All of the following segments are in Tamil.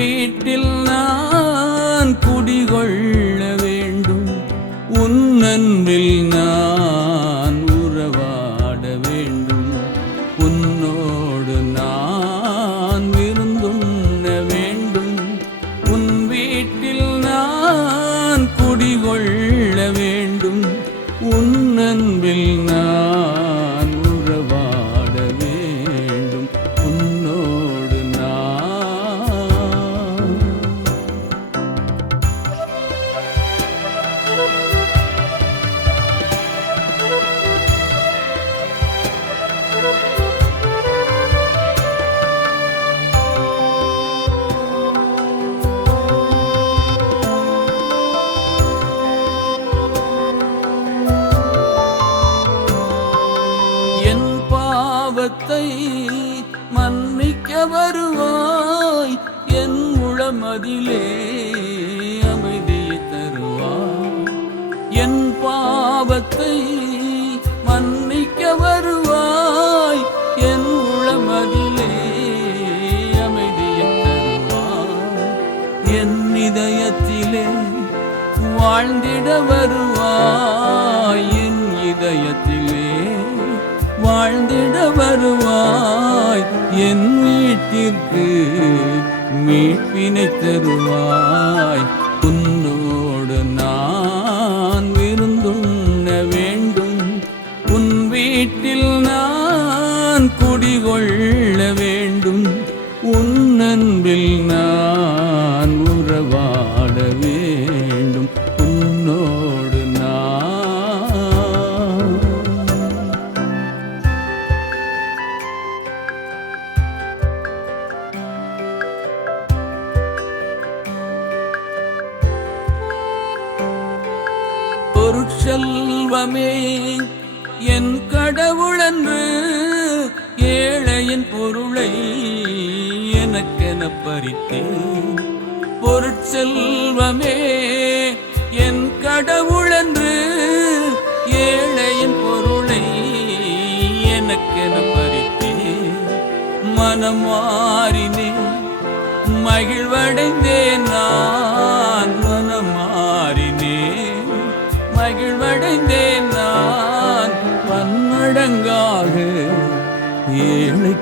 வீட்டில் மன்னிக்க வருவாய். என் உளமதிலே அமைதியை தருவாய். என் பாவத்தை மன்னிக்க வருவாய். என் உளமதிலே அமைதியை தருவாய். என் இதயத்திலே வாழ்ந்திட வருவாய். என் இதயத்திலே வாழ்ந்திட வருவாய். என் வீட்டிற்கு மீட்பினை தருவாய். உன்னோடு பொருட்செல்வமே என் கடவுளன்று ஏழையின் பொருளை எனக்கென பறித்தேன். பொருட்செல்வமே என் கடவுளன்று ஏழையின் பொருளை எனக்கென பறித்தேன். மனம் மாறினேன் மகிழ்வடைந்தேன் நான்.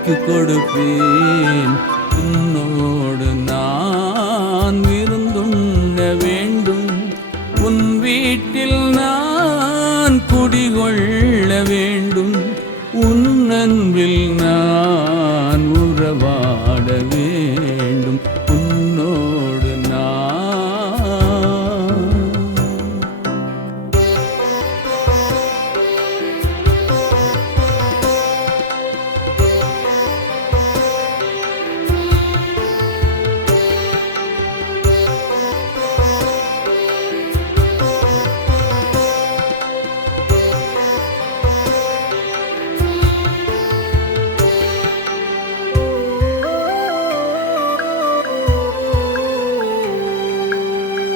உனக்கு கொடுப்பேன். உன்னோடு நான் விருந்துண்ண வேண்டும். உன் வீட்டில் நான் குடிகொள்ள வேண்டும். உன் அன்பில் நான்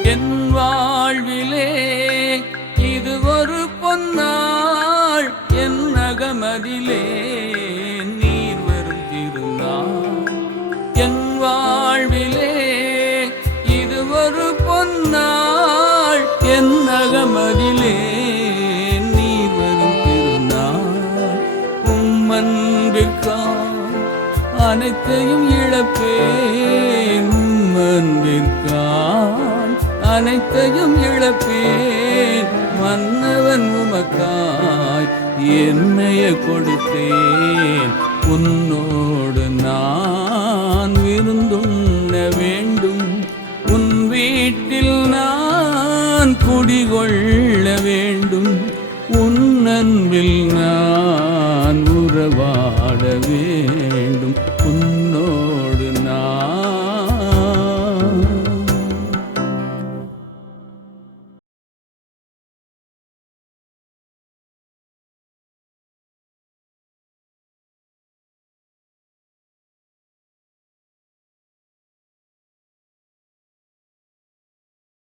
என் வாழ்விலே இது ஒரு பொன்னாள். என் நகமதிலே நீர் வரும் திருநாள். என் வாழ்விலே இது ஒரு பொன்னாள். என் நகமதிலே நீர் வரும் திருநாள். உம்மன்பிற்காய் அனைத்தையும் இழப்பேன். அனைத்தையும் இழப்பேன். மன்னவன் உமக்காய் என்னைய கொடுத்தேன். உன்னோடு நான் விருந்துண்ண வேண்டும். உன் வீட்டில் நான் குடிகொள்ள வேண்டும். உன் அன்பில் நான் உறவா